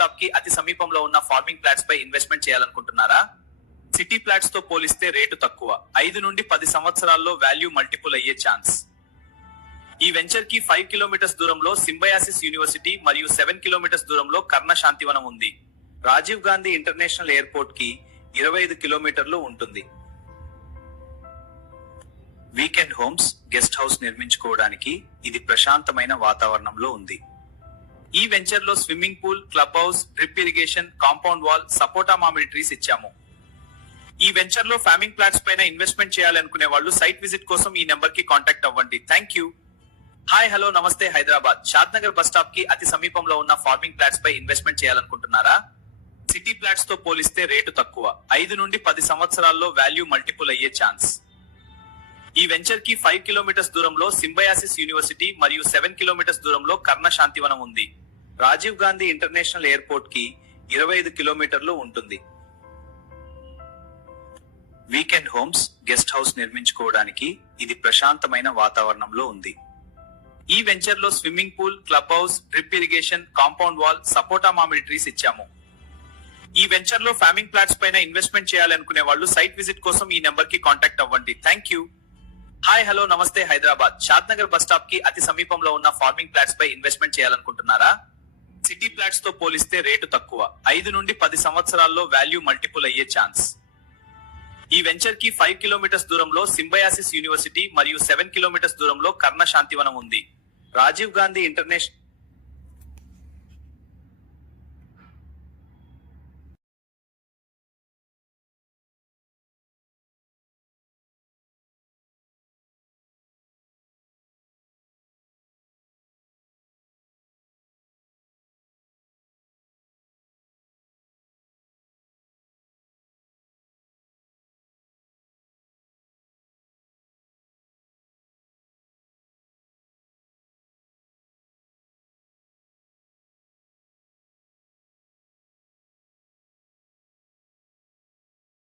Stop కి అతి సమీపంలో ఉన్న ఫార్మింగ్ ప్లాట్స్ పై ఇన్వెస్ట్మెంట్ చేయాలనుకుంటున్నారా? సిటీ ప్లాట్స్ తో పోలిస్తే రేటు తక్కువ, 5 నుండి 10 సంవత్సరాల్లో వాల్యూ మల్టిపుల్ అయ్యే ఛాన్స్. ఈ వెంచర్ కి 5 కిలోమీటర్స్ దూరంలో సింబయాసిస్ యూనివర్సిటీ మరియు 7 కిలోమీటర్స్ దూరంలో కర్ణ శాంతివనం ఉంది. రాజీవ్ గాంధీ ఇంటర్నేషనల్ ఎయిర్పోర్ట్ కి 25 కిలోమీటర్లు ఉంటుంది. వీకెండ్ హోమ్స్, గెస్ట్ హౌస్ నిర్మించుకోవడానికి ఇది ప్రశాంతమైన వాతావరణంలో ఉంది. ఈ వెంచర్ లో swimming pool, club house, drip irrigation, compound wall, సపోటా మామిడి ట్రీస్ ఇచ్చాము. ఈ వెంచర్ లో ఫార్మింగ్ ప్లాట్స్ పైన ఇన్వెస్ట్మెంట్ చేయాలనుకునే వాళ్ళు సైట్ విజిట్ కోసం ఈ నెంబర్ కి కాంటాక్ట్ అవ్వండి. Thank you. హాయ్ హలో నమస్తే. హైదరాబాద్ షాద్నగర్ బస్ స్టాప్ కి అతి సమీపంలో ఉన్న ఫార్మింగ్ ప్లాట్స్ పై ఇన్వెస్ట్మెంట్ చేయాలనుకుంటున్నారా? సిటీ ప్లాట్స్ తో పోలిస్తే రేటు తక్కువ, 5 నుండి 10 సంవత్సరాల్లో వాల్యూ మల్టిపుల్ అయ్యే ఛాన్స్. ఈ వెంచర్ కి 5 కిలోమీటర్స్ దూరంలో సింబయాసిస్ యూనివర్సిటీ మరియు 7 కిలోమీటర్స్ దూరంలో కర్ణ శాంతివనం ఉంది. రాజీవ్ గాంధీ ఇంటర్నేషనల్ ఎయిర్పోర్ట్ కి 25 కిలోమీటర్లు ఉంటుంది. వీకెండ్ హోమ్స్, గెస్ట్ హౌస్ నిర్మించుకోవడానికి ఇది ప్రశాంతమైన వాతావరణంలో ఉంది. ఈ వెంచర్ లో swimming pool, club house, drip irrigation, compound wall, సపోటా మామిడి ట్రీస్ ఇచ్చాము. ఈ వెంచర్ లో ఫార్మింగ్ ప్లాట్స్ పైన ఇన్వెస్ట్మెంట్ చేయాలనుకునే వాళ్ళు సైట్ విజిట్ కోసం ఈ నెంబర్ కి కాంటాక్ట్ అవ్వండి. Thank you. హాయ్ హలో నమస్తే. హైదరాబాద్ షాద్నగర్ బస్ స్టాప్ కి అతి సమీపంలో ఉన్న ఫార్మింగ్ ప్లాట్స్ పై ఇన్వెస్ట్మెంట్ చేయాలనుకుంటున్నారా? సిటీ ప్లాట్స్ తో పోలిస్తే రేటు తక్కువ, 5 నుండి 10 సంవత్సరాల్లో వాల్యూ మల్టిపుల్ అయ్యే ఛాన్స్. ఈ వెంచర్ కి 5 కిలోమీటర్స్ దూరంలో సింబయాసిస్ యూనివర్సిటీ మరియు 7 కిలోమీటర్స్ దూరంలో కర్ణ శాంతివనం ఉంది. రాజీవ్ గాంధీ ఇంటర్నేషనల్